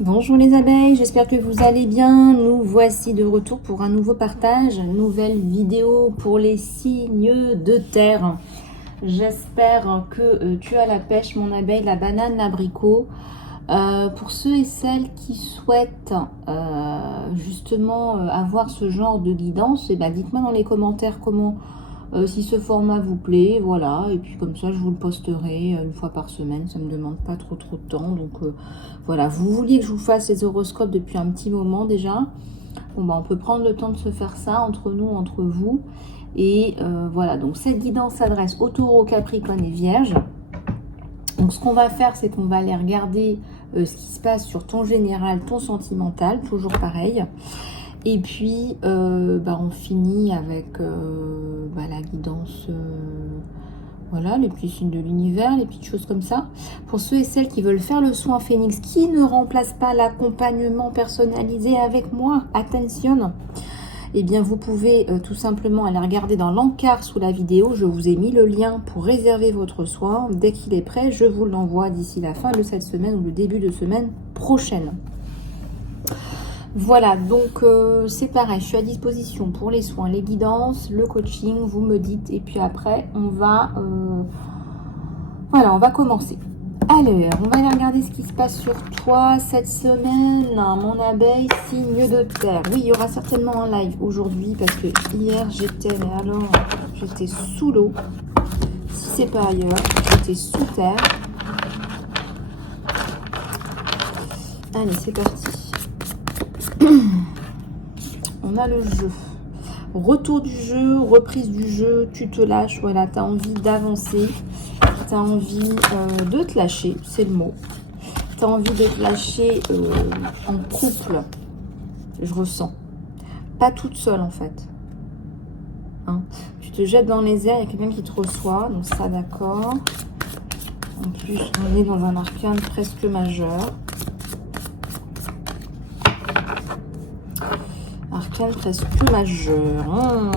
Bonjour les abeilles, j'espère que vous allez bien. Nous voici de retour pour un nouveau partage, une nouvelle vidéo pour les signes de terre. J'espère que tu as la pêche, mon abeille, la banane, l'abricot. Pour ceux et celles qui souhaitent justement avoir ce genre de guidance, dites-moi dans les commentaires comment, si ce format vous plaît, voilà, et puis comme ça je vous le posterai une fois par semaine, ça me demande pas trop de temps, donc voilà, vous vouliez que je vous fasse les horoscopes depuis un petit moment déjà, bon on peut prendre le temps de se faire ça entre nous, entre vous, et voilà, donc cette guidance s'adresse aux taureaux, capricornes et vierges. Donc ce qu'on va faire, c'est qu'on va aller regarder ce qui se passe sur ton général, ton sentimental, toujours pareil. Et puis, on finit avec la guidance, voilà, les petits signes de l'univers, les petites choses comme ça. Pour ceux et celles qui veulent faire le soin Phénix, qui ne remplace pas l'accompagnement personnalisé avec moi, attention, eh bien, vous pouvez tout simplement aller regarder dans l'encart sous la vidéo. Je vous ai mis le lien pour réserver votre soin. Dès qu'il est prêt, je vous l'envoie d'ici la fin de cette semaine ou le début de semaine prochaine. Voilà, donc c'est pareil, je suis à disposition pour les soins, les guidances, le coaching, vous me dites. Et puis après, on va commencer. Alors, on va aller regarder ce qui se passe sur toi cette semaine, mon abeille, signe de terre. Oui, il y aura certainement un live aujourd'hui parce que hier j'étais sous l'eau. Si c'est pas ailleurs, j'étais sous terre. Allez, c'est parti. On a le jeu. Retour du jeu, reprise du jeu, tu te lâches, voilà, tu as envie d'avancer, tu as envie de te lâcher, c'est le mot. Tu as envie de te lâcher en couple, je ressens. Pas toute seule en fait. Hein, tu te jettes dans les airs, il y a quelqu'un qui te reçoit, donc ça d'accord. En plus, on est dans un arcane presque majeur. Arcane presque majeur.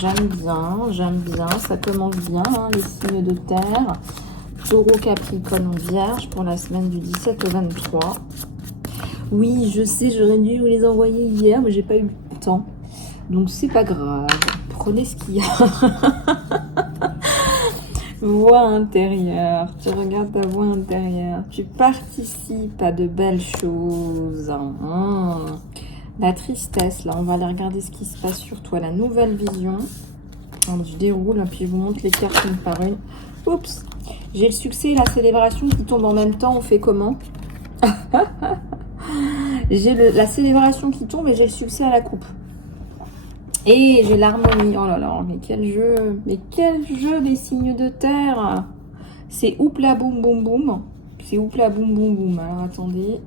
J'aime bien. Ça commence bien, hein, les signes de terre. Taureau, Capricorne, Vierge pour la semaine du 17 au 23. Oui, je sais, j'aurais dû vous les envoyer hier, mais j'ai pas eu le temps. Donc c'est pas grave. Prenez ce qu'il y a. Voix intérieure. Tu regardes ta voix intérieure. Tu participes à de belles choses. La tristesse, là, on va aller regarder ce qui se passe sur toi. La nouvelle vision. Alors, je déroule, puis je vous montre les cartes une par une. Oups, j'ai le succès et la célébration qui tombent en même temps. On fait comment? J'ai la célébration qui tombe et j'ai le succès à la coupe. Et j'ai l'harmonie. Oh là là, mais quel jeu! Mais quel jeu des signes de terre! C'est oupla boum boum boum. C'est oupla boum boum boum. Alors attendez.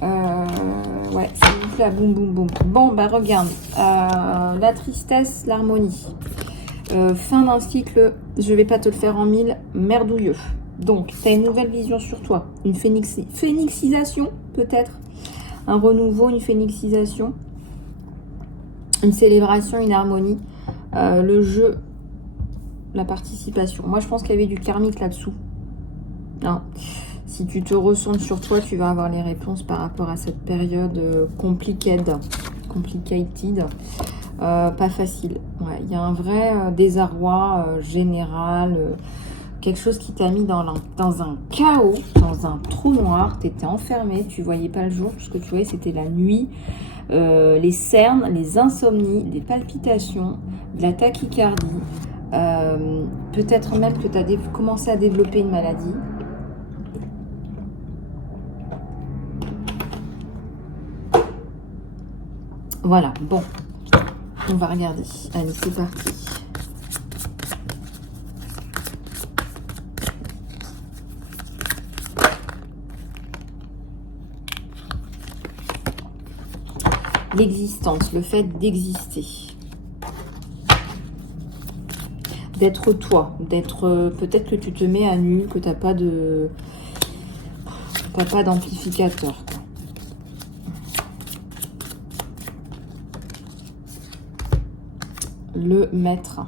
Ouais, c'est oupla boum boum boum. Bon, regarde. La tristesse, l'harmonie. Fin d'un cycle, je vais pas te le faire en mille, merdouilleux. Donc, tu as une nouvelle vision sur toi. Une phénixisation, peut-être. Un renouveau, une phénixisation. Une célébration, une harmonie, le jeu, la participation. Moi, je pense qu'il y avait du karmique là-dessous. Hein. Si tu te ressens sur toi, tu vas avoir les réponses par rapport à cette période complicated. Pas facile. Ouais, il y a un vrai désarroi général, quelque chose qui t'a mis dans un chaos, dans un trou noir. Tu étais enfermé, tu voyais pas le jour, tout ce que tu voyais, c'était la nuit. Les cernes, les insomnies, les palpitations, de la tachycardie, peut-être même que tu as commencé à développer une maladie. Voilà, bon, on va regarder. Allez, c'est parti. L'existence, le fait d'exister, d'être toi, d'être, peut-être que tu te mets à nu, que t'as pas d'amplificateur. Le maître.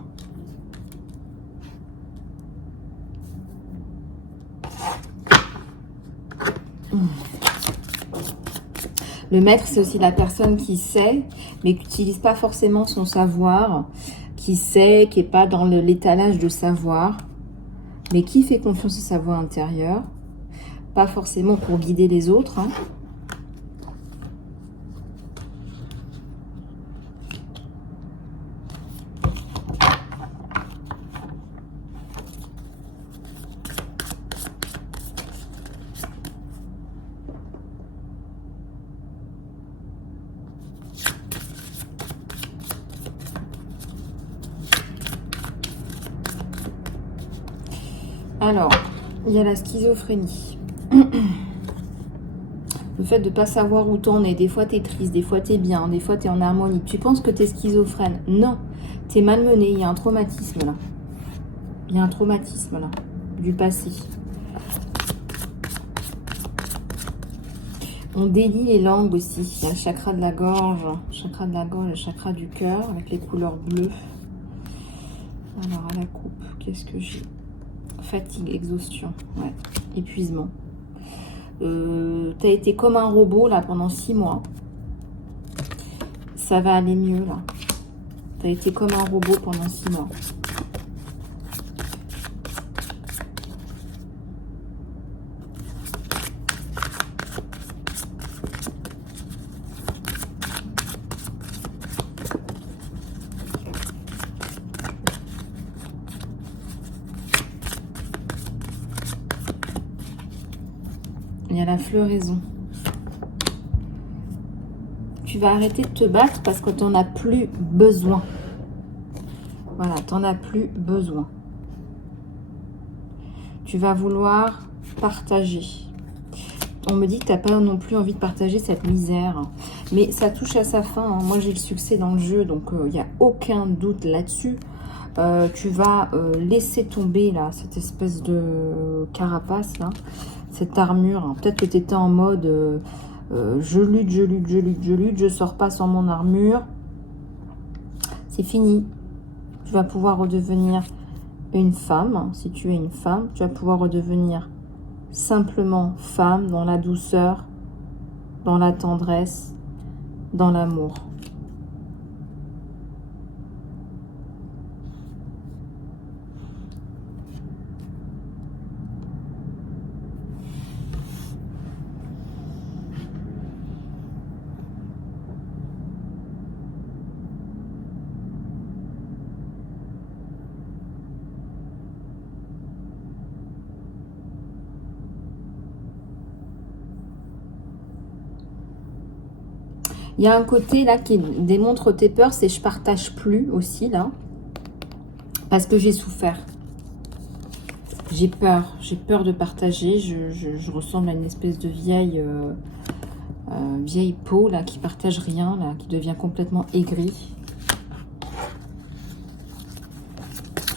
Le maître, c'est aussi la personne qui sait, mais qui n'utilise pas forcément son savoir, qui sait, qui n'est pas dans l'étalage de savoir, mais qui fait confiance à sa voix intérieure, pas forcément pour guider les autres, hein. Alors, il y a la schizophrénie. Le fait de ne pas savoir où t'en es. Des fois, tu es triste, des fois, tu es bien, des fois, tu es en harmonie. Tu penses que tu es schizophrène. Non, tu es malmené. Il y a un traumatisme là. Il y a un traumatisme là, du passé. On délie les langues aussi. Il y a le chakra de la gorge, le chakra du cœur avec les couleurs bleues. Alors, à la coupe, qu'est-ce que j'ai? Fatigue, exhaustion, ouais, épuisement. T'as été comme un robot là pendant 6 mois. Ça va aller mieux là. T'as été comme un robot pendant 6 mois. Il y a la floraison. Tu vas arrêter de te battre parce que tu n'en as plus besoin. Voilà, tu n'en as plus besoin. Tu vas vouloir partager. On me dit que tu n'as pas non plus envie de partager cette misère. Mais ça touche à sa fin, hein. Moi, j'ai le succès dans le jeu, donc il n'y a aucun doute là-dessus. Tu vas laisser tomber là cette espèce de carapace là, cette armure. Peut-être que tu étais en mode je lutte, je sors pas sans mon armure. C'est fini. Tu vas pouvoir redevenir une femme. Si tu es une femme, tu vas pouvoir redevenir simplement femme, dans la douceur, dans la tendresse, dans l'amour. Il y a un côté là qui démontre tes peurs, c'est je partage plus aussi là. Parce que j'ai souffert. J'ai peur de partager. Je ressemble à une espèce de vieille peau là qui partage rien, là, qui devient complètement aigrie.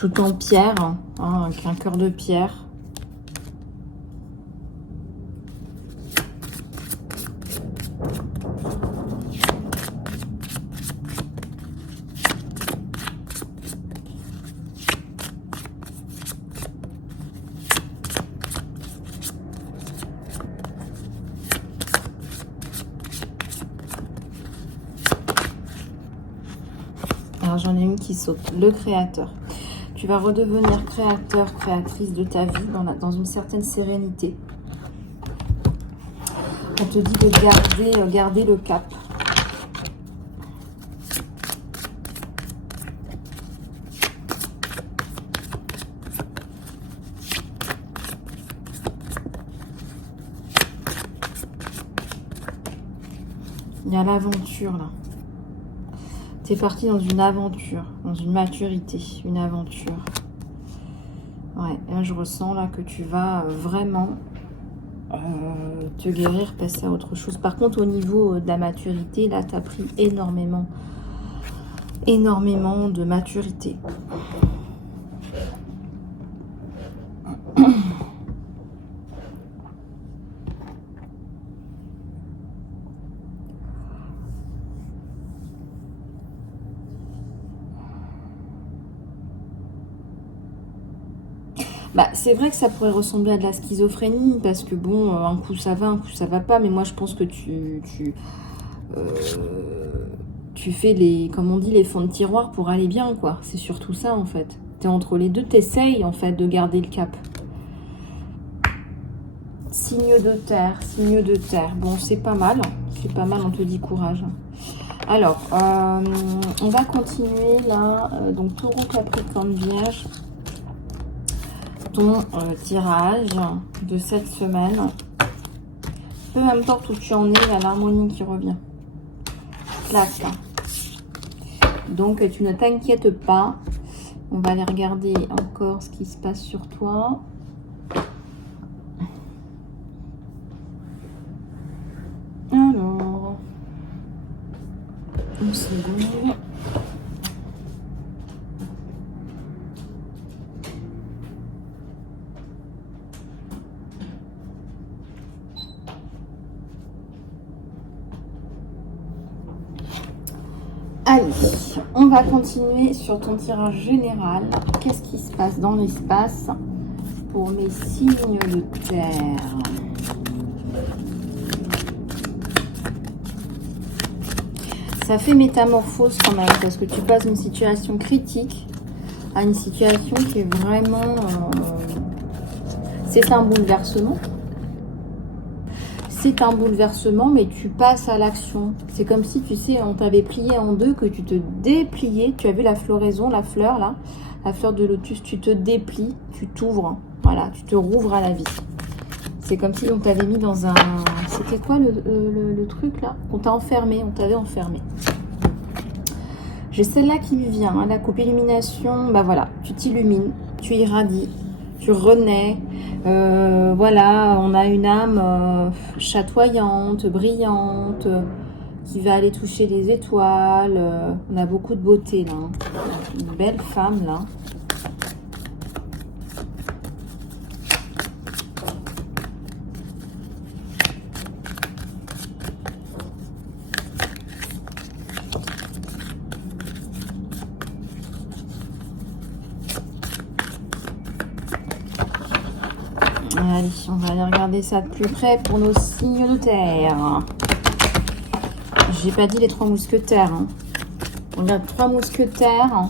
Tout en pierre, hein, avec un cœur de pierre. Alors j'en ai une qui saute, le créateur. Tu vas redevenir créateur, créatrice de ta vie dans une certaine sérénité. On te dit de garder le cap. Il y a l'aventure là. Tu es parti dans une aventure, dans une maturité, une aventure. Ouais, là je ressens là que tu vas vraiment te guérir, passer à autre chose. Par contre, au niveau de la maturité, là, tu as pris énormément de maturité. Bah, c'est vrai que ça pourrait ressembler à de la schizophrénie, parce que bon, un coup ça va, un coup ça va pas, mais moi je pense que euh, tu fais les, comme on dit, les fonds de tiroir pour aller bien, quoi. C'est surtout ça, en fait. T'es entre les deux, t'essayes, en fait, de garder le cap. Signe de terre, signe de terre. Bon, c'est pas mal, on te dit courage. Alors, on va continuer, là. Donc, Taureau, Capricorne, Vierge. Ton tirage de cette semaine. Peu importe où tu en es, il y a l'harmonie qui revient. Clac. Donc, tu ne t'inquiètes pas. On va aller regarder encore ce qui se passe sur toi. Alors, une seconde. Allez, on va continuer sur ton tirage général. Qu'est-ce qui se passe dans l'espace pour mes signes de terre? Ça fait métamorphose quand même, parce que tu passes d'une situation critique à une situation qui est vraiment... c'est un bouleversement. C'est un bouleversement, mais tu passes à l'action. C'est comme si, tu sais, on t'avait plié en deux, que tu te dépliais. Tu as vu la floraison, la fleur, là, la fleur de lotus, tu te déplies, tu t'ouvres. Voilà, tu te rouvres à la vie. C'est comme si on t'avait mis dans un... C'était quoi le truc, là? On t'a enfermé, on t'avait enfermé. J'ai celle-là qui me vient, hein, la coupe illumination. Bah voilà, tu t'illumines, tu irradies, tu renais. Voilà, on a une âme chatoyante, brillante, qui va aller toucher les étoiles. On a beaucoup de beauté là. Hein. Une belle femme là. Allez, on va aller regarder ça de plus près pour nos signes de terre. J'ai pas dit les 3 mousquetaires. Hein. On a 3 mousquetaires.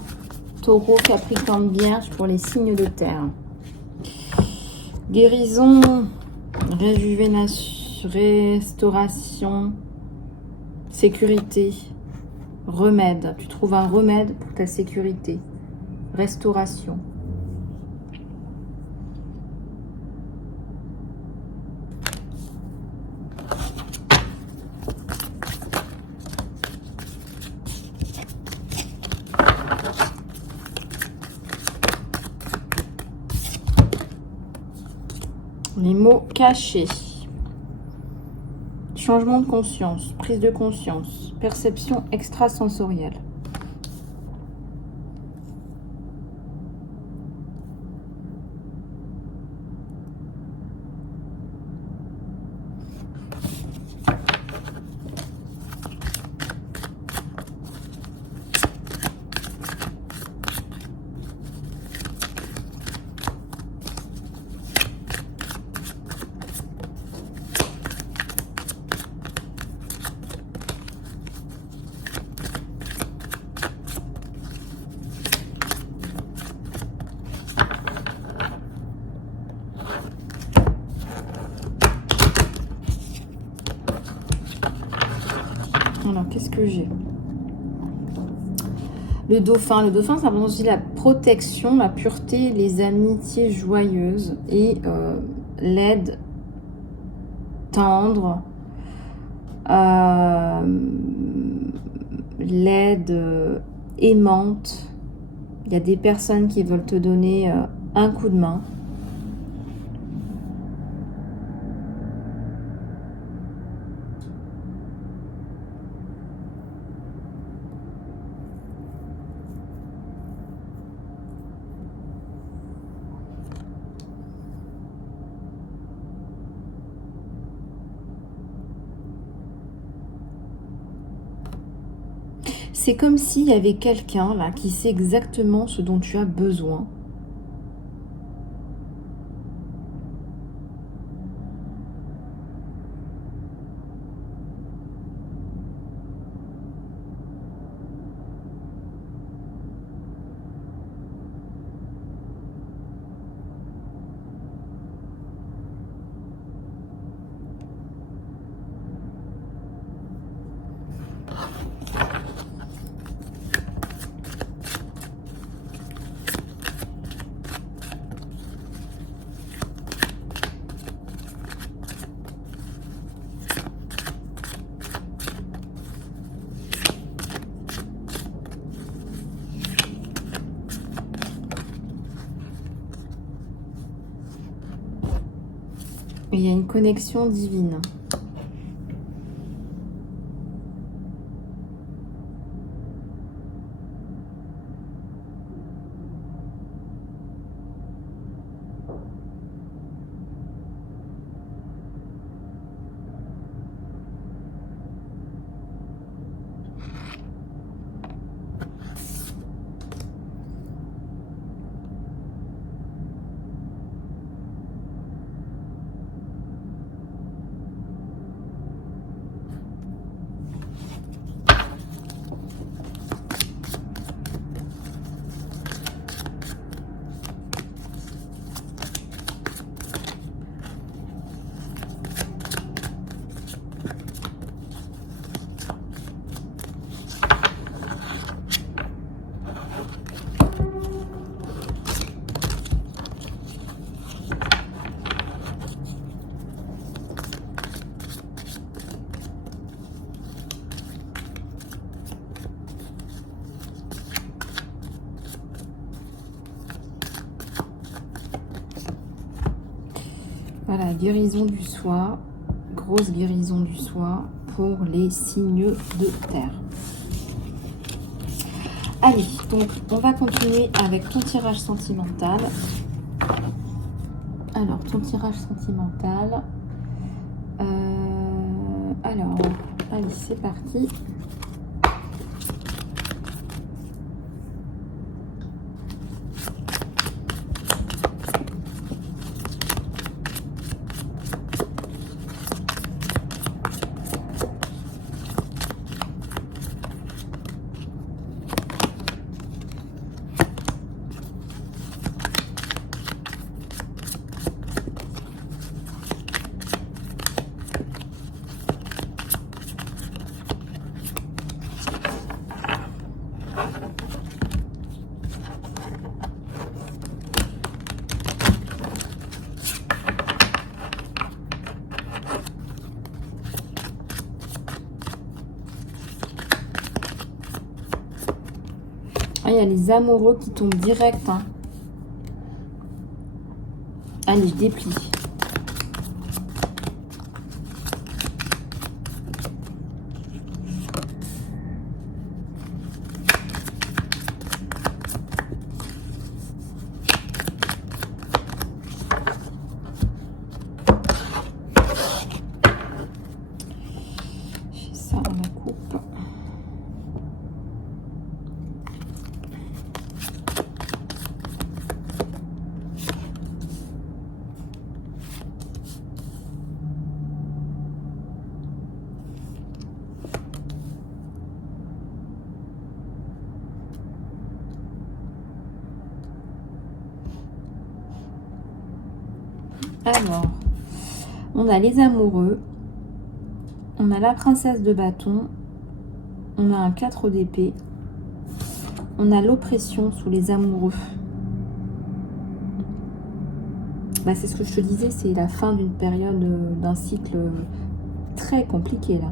Taureau, Capricorne, Vierge pour les signes de terre. Guérison, réjuvénation, restauration, sécurité, remède. Tu trouves un remède pour ta sécurité. Restauration. Les mots cachés. Changement de conscience, prise de conscience, perception extrasensorielle. Alors, qu'est-ce que j'ai? Le dauphin. Le dauphin, ça représente aussi la protection, la pureté, les amitiés joyeuses et l'aide tendre, l'aide aimante. Il y a des personnes qui veulent te donner un coup de main. C'est comme s'il y avait quelqu'un là qui sait exactement ce dont tu as besoin. il y a une connexion divine. Voilà, guérison du soi, grosse guérison du soi pour les signes de terre. Allez, donc on va continuer avec ton tirage sentimental. Alors, ton tirage sentimental. Alors, allez, c'est parti. Ah, il y a les amoureux qui tombent direct. Hein. Allez, je déplie. Je fais ça à la coupe. Alors, on a les amoureux, on a la princesse de bâton, on a un 4 d'épée, on a l'oppression sous les amoureux. Bah, c'est ce que je te disais, c'est la fin d'une période, d'un cycle très compliqué là.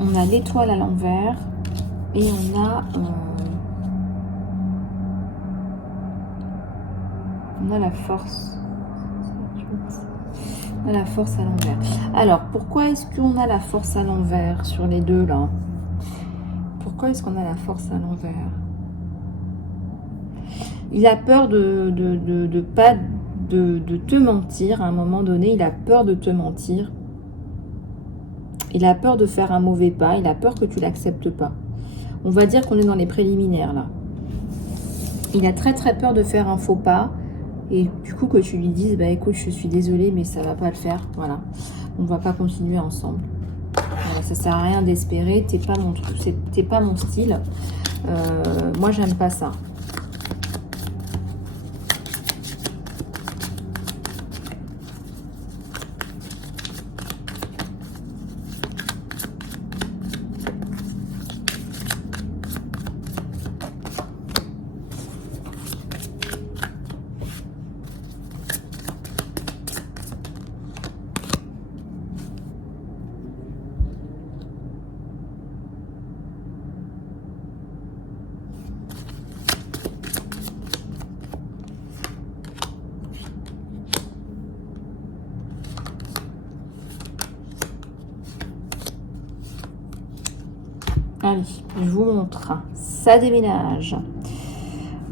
On a l'étoile à l'envers et on a la force. On a la force à l'envers. Alors, pourquoi est-ce qu'on a la force à l'envers sur les deux là? Pourquoi est-ce qu'on a la force à l'envers? Il a peur de te mentir. À un moment donné, il a peur de te mentir. Il a peur de faire un mauvais pas. Il a peur que tu l'acceptes pas. On va dire qu'on est dans les préliminaires là. Il a très très peur de faire un faux pas. Et du coup que tu lui dises, bah écoute, je suis désolée, mais ça va pas le faire. Voilà. On va pas continuer ensemble. Voilà, ça sert à rien d'espérer. T'es pas mon truc, t'es pas mon style. Moi, j'aime pas ça. Allez, je vous montre. Ça déménage.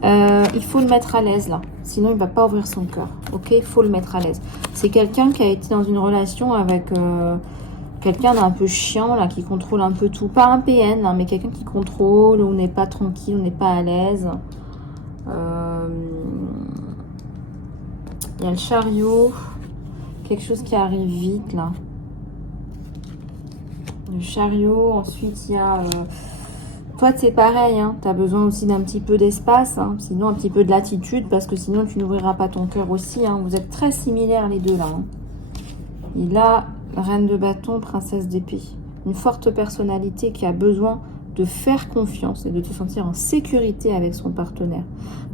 Il faut le mettre à l'aise là. Sinon, il ne va pas ouvrir son cœur. Ok, il faut le mettre à l'aise. C'est quelqu'un qui a été dans une relation avec quelqu'un d'un peu chiant là, qui contrôle un peu tout. Pas un PN, hein, mais quelqu'un qui contrôle, où on n'est pas tranquille, on n'est pas à l'aise. Il y a le chariot. Quelque chose qui arrive vite là. Le chariot. Ensuite, il y a... toi, c'est pareil, hein, tu as besoin aussi d'un petit peu d'espace, hein, sinon un petit peu de latitude, parce que sinon tu n'ouvriras pas ton cœur aussi. Hein. Vous êtes très similaires les deux là. Hein. Et là, reine de bâton, princesse d'épée. Une forte personnalité qui a besoin de faire confiance et de te sentir en sécurité avec son partenaire.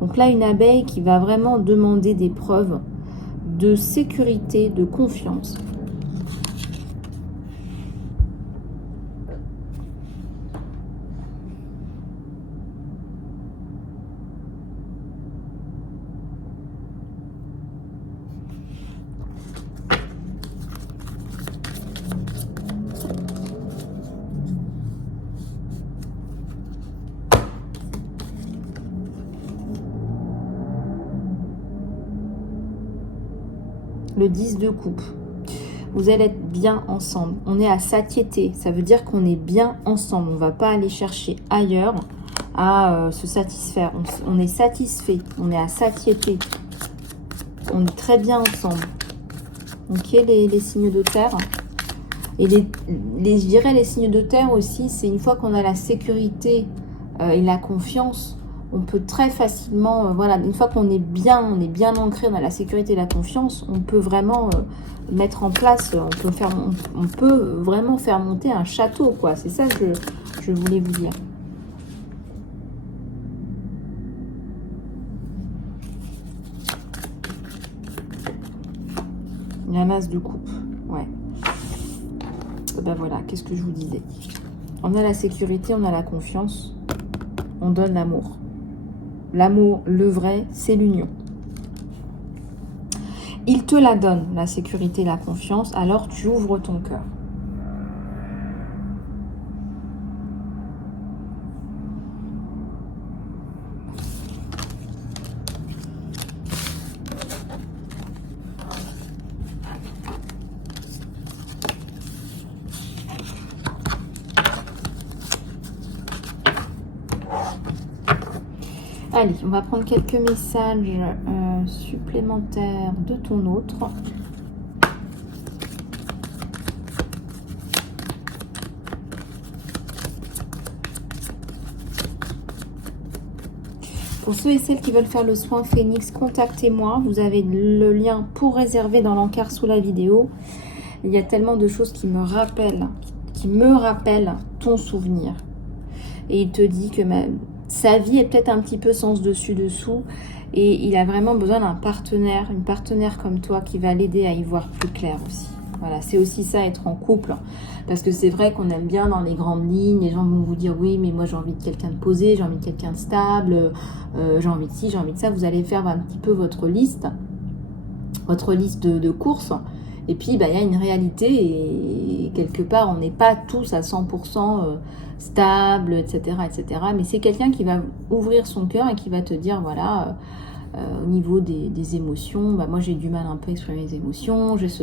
Donc là, une abeille qui va vraiment demander des preuves de sécurité, de confiance. Le 10 de coupe. Vous allez être bien ensemble. On est à satiété. Ça veut dire qu'on est bien ensemble. On ne va pas aller chercher ailleurs à se satisfaire. On est satisfait. On est à satiété. On est très bien ensemble. Ok, les signes de terre. Et je dirais les signes de terre aussi, c'est une fois qu'on a la sécurité et la confiance, on peut très facilement, voilà, une fois qu'on est bien ancré dans la sécurité et la confiance, on peut vraiment mettre en place, on peut vraiment faire monter un château, quoi. C'est ça que je voulais vous dire. Il y a un as de coupe, ouais. Ben voilà, qu'est-ce que je vous disais? On a la sécurité, on a la confiance, on donne l'amour. L'amour, le vrai, c'est l'union. Il te la donne, la sécurité, la confiance, alors tu ouvres ton cœur. Allez, on va prendre quelques messages supplémentaires de ton autre. Pour ceux et celles qui veulent faire le soin Phénix, contactez-moi. Vous avez le lien pour réserver dans l'encart sous la vidéo. Il y a tellement de choses qui me rappellent ton souvenir. Et il te dit que sa vie est peut-être un petit peu sens dessus-dessous. Et il a vraiment besoin d'un partenaire, une partenaire comme toi qui va l'aider à y voir plus clair aussi. Voilà, c'est aussi ça, être en couple. Parce que c'est vrai qu'on aime bien dans les grandes lignes. Les gens vont vous dire, oui, mais moi j'ai envie de quelqu'un de posé, j'ai envie de quelqu'un de stable, j'ai envie de ci, j'ai envie de ça. Vous allez faire un petit peu votre liste de courses. Et puis, bah, y a une réalité et quelque part, on n'est pas tous à 100% stable, etc., etc. Mais c'est quelqu'un qui va ouvrir son cœur et qui va te dire, voilà, au niveau des émotions, bah, moi j'ai du mal un peu à exprimer mes émotions, j'ai ce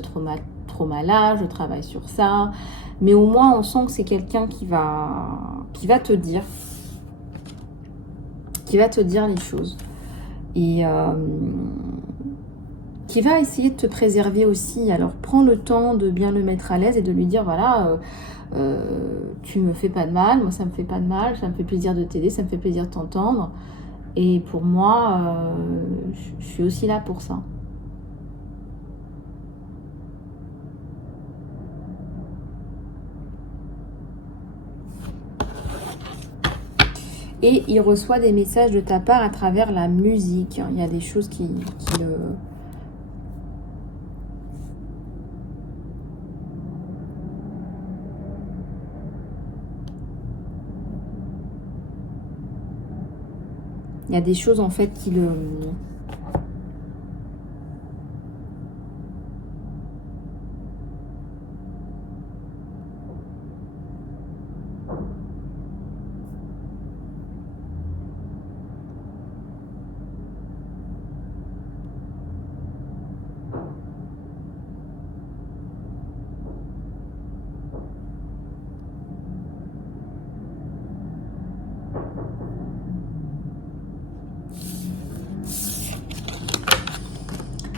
trauma-là, je travaille sur ça. Mais au moins, on sent que c'est quelqu'un qui va te dire les choses. Et qui va essayer de te préserver aussi. Alors, prends le temps de bien le mettre à l'aise et de lui dire, voilà, tu me fais pas de mal, moi ça me fait pas de mal, ça me fait plaisir de t'aider, ça me fait plaisir de t'entendre. Et pour moi, je suis aussi là pour ça. Et il reçoit des messages de ta part à travers la musique. Il y a des choses qui le... Il y a des choses en fait qui le...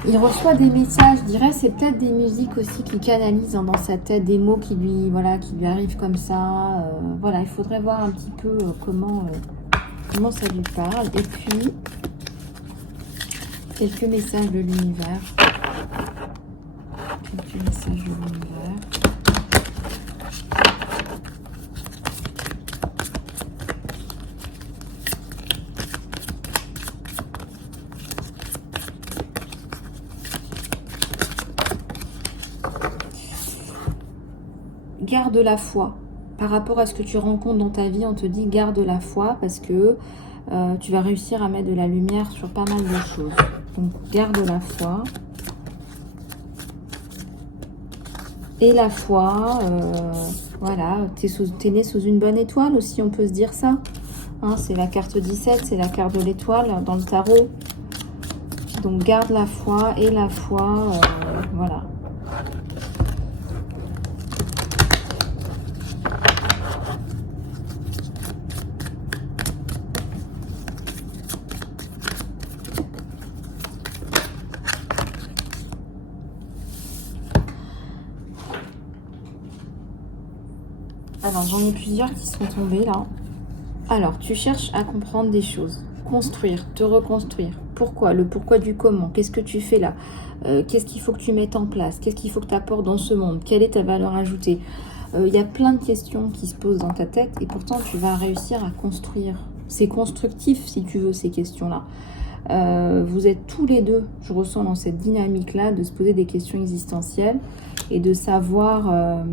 Il reçoit des messages, je dirais, c'est peut-être des musiques aussi qui canalisent dans sa tête, des mots qui lui, voilà, qui lui arrivent comme ça. Voilà, il faudrait voir un petit peu comment ça lui parle. Et puis, quelques messages de l'univers. Quelques messages de l'univers. Garde la foi. Par rapport à ce que tu rencontres dans ta vie, on te dit garde la foi parce que tu vas réussir à mettre de la lumière sur pas mal de choses. Donc garde la foi. Et la foi, voilà, t'es né sous une bonne étoile aussi, on peut se dire ça. Hein, c'est la carte 17, c'est la carte de l'étoile dans le tarot. Donc garde la foi et la foi, voilà. Alors, j'en ai plusieurs qui sont tombés là. Alors, tu cherches à comprendre des choses. Construire, te reconstruire. Pourquoi? Le pourquoi du comment. Qu'est-ce que tu fais là? Qu'est-ce qu'il faut que tu mettes en place? Qu'est-ce qu'il faut que tu apportes dans ce monde? Quelle est ta valeur ajoutée? Il y a plein de questions qui se posent dans ta tête et pourtant, tu vas réussir à construire. C'est constructif, si tu veux, ces questions-là. Vous êtes tous les deux, je ressens dans cette dynamique-là, de se poser des questions existentielles et de savoir...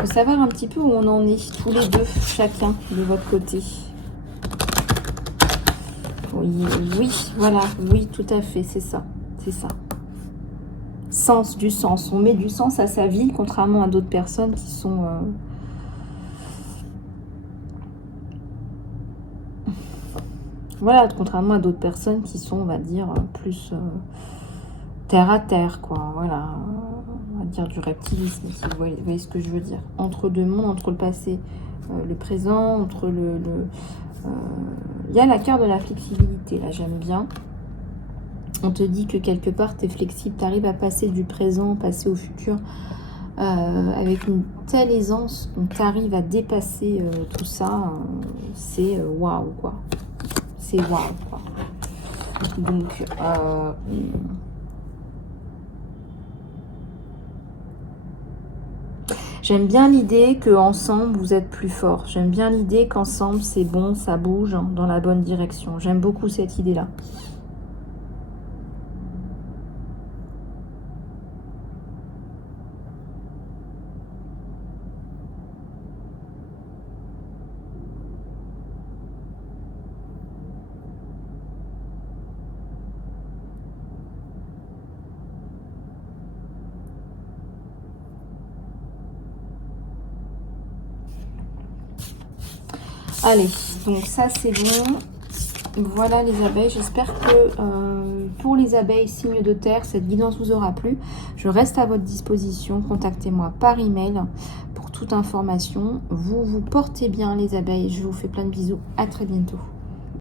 faut savoir un petit peu où on en est, tous les deux, chacun de votre côté. Oui, oui, voilà, oui, tout à fait, c'est ça, c'est ça. Sens, du sens, on met du sens à sa vie, contrairement à d'autres personnes qui sont... Voilà, contrairement à d'autres personnes qui sont, on va dire, plus terre à terre, quoi, voilà. On va dire du reptilisme, si vous voyez ce que je veux dire. Entre deux mondes, entre le passé, le présent, entre il y a la carte de la flexibilité, là, j'aime bien. On te dit que quelque part, tu es flexible, tu arrives à passer du présent, passer au futur, avec une telle aisance, donc tu arrives à dépasser tout ça, c'est waouh, quoi. C'est waouh, quoi. Donc, j'aime bien l'idée qu'ensemble, vous êtes plus fort. J'aime bien l'idée qu'ensemble, c'est bon, ça bouge dans la bonne direction. J'aime beaucoup cette idée-là. Allez, donc ça c'est bon. Voilà les abeilles, j'espère que pour les abeilles, signes de terre, cette guidance vous aura plu. Je reste à votre disposition, contactez-moi par email pour toute information. Vous vous portez bien les abeilles, je vous fais plein de bisous, à très bientôt.